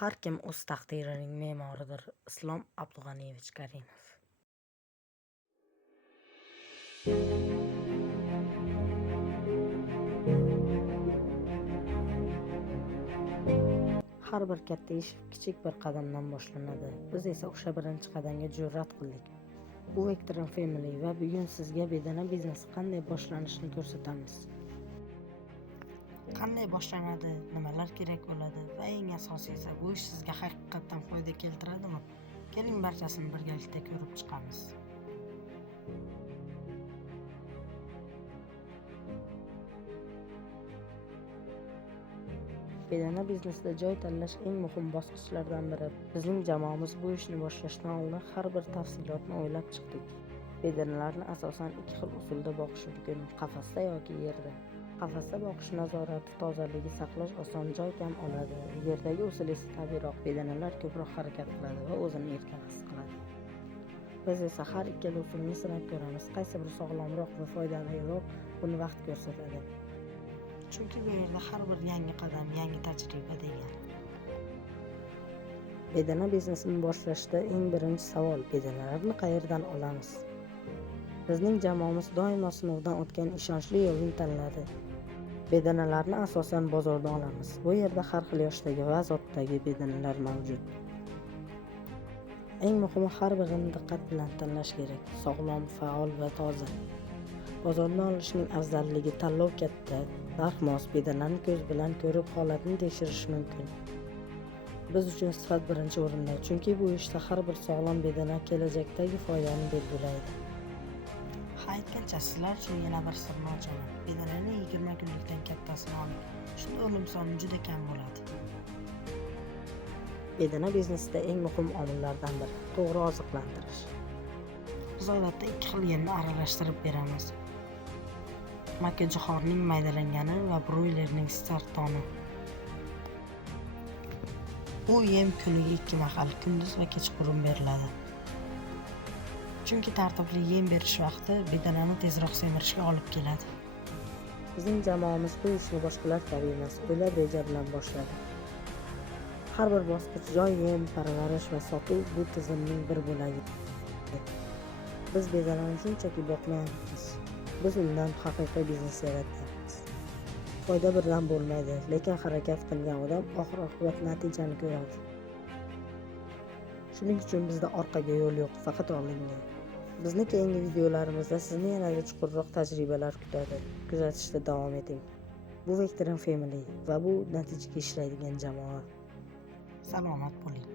Har kim o'z taqdirining me'moridir. Islom Abdug'aniyevich Karimov. Har bir katta ish kichik bir qadamdan boshlanadi. Biz esa o'sha birinchi qadamga jur'at qildik. Bu Vectron Family va bugun sizga bedana biznes qanday boshlanishini ko'rsatamiz. Qanday boshlanadi, nimalar kerak bo'ladi va eng asosiysi bu ish sizga haqiqatan foyda keltiradimi? Keling barchasini birgalikda ko'rib chiqamiz. Bedana biznesda joy tanlash eng muhim bosqichlardan biri. Bizning jamoamiz bu ishni boshlashdan oldin har bir tafsilotni o'ylab chiqdik. Bedanalarni asosan ikki xil usulda boqish mumkin: qafasda yoki yerda. Qafasda boqish nazorati, tozaligi saqlash oson, joy kam oladi. Yerdagi usul esa tabiiyroq, bedanalar ko'proq harakat qiladi va o'zini erkin his qiladi. Biz esa har ikkala usulni sinab ko'ramiz. Qaysi biri sog'lomroq va foydaliroq, buni vaqt ko'rsatadi. Chunki bu yerda har bir yangi qadam, yangi tajriba degani. Bedana biznesini boshlashda eng birinchi savol: bedanalarni qayerdan olamiz? Bizning jamoamiz doimo sinovdan o'tgan ishonchli yo'lni tanladi. Bedanalarni asosan bozordan olamiz. Bu yerda har xil yoshdagi va zotdagi bedanalar mavjud. Eng muhimi, har birini diqqat bilan tanlash kerak. Sog'lom, faol va toza. Bozordan olishning afzalligi: tanlov katta, narx mos, bedanani ko'z bilan ko'rib holatni tekshirish mumkin. Biz uchun sifat birinchi o'rinda, chunki bu ishda har bir sog'lom bedana kelajakdagi foydani belgilaydi. Aytgancha, sizlar uchun yana bir sirni ochaman. Bedananing 20 kunlikdan kattasini oling. Shunda o'lim soni juda kam bo'ladi. Bedana biznesida eng muhim omillardan biri to'g'ri oziqlantirish. Biz odatda ikki xil yemni aralashtirib beramiz: makkajo'xorining maydalangani va broylerning sartoni. Bu yem kuniga 2 mahal, kunduz va kechqurun beriladi. Chunki tartibli yem berish vaqti bedanani tezroq semirishga olib keladi. Bizning jamoamiz bu ishni boshqalar kabi emas, o'ylab reja bilan boshladi. Har bir bosqich joy, yem, parvarish va sotuv bu tizimning bir bo'lagi. Biz bedanani shunchaki boqmayapmiz. Biz undan haqiqiy biznes yaratamiz. Foyda birdan bo'lmaydi, lekin harakat qilgan odam oxir-oqibat natijani ko'radi. Shuning uchun bizda orqaga yo'l yo'q, faqat oldinga. Bizni keyingi videolarimizda sizni yanada chuqurroq tajribalar kutadi. Kuzatishda davom eting. Bu Vectron Family va bu natijaga ishlaydigan jamoa. Salomat bo'ling.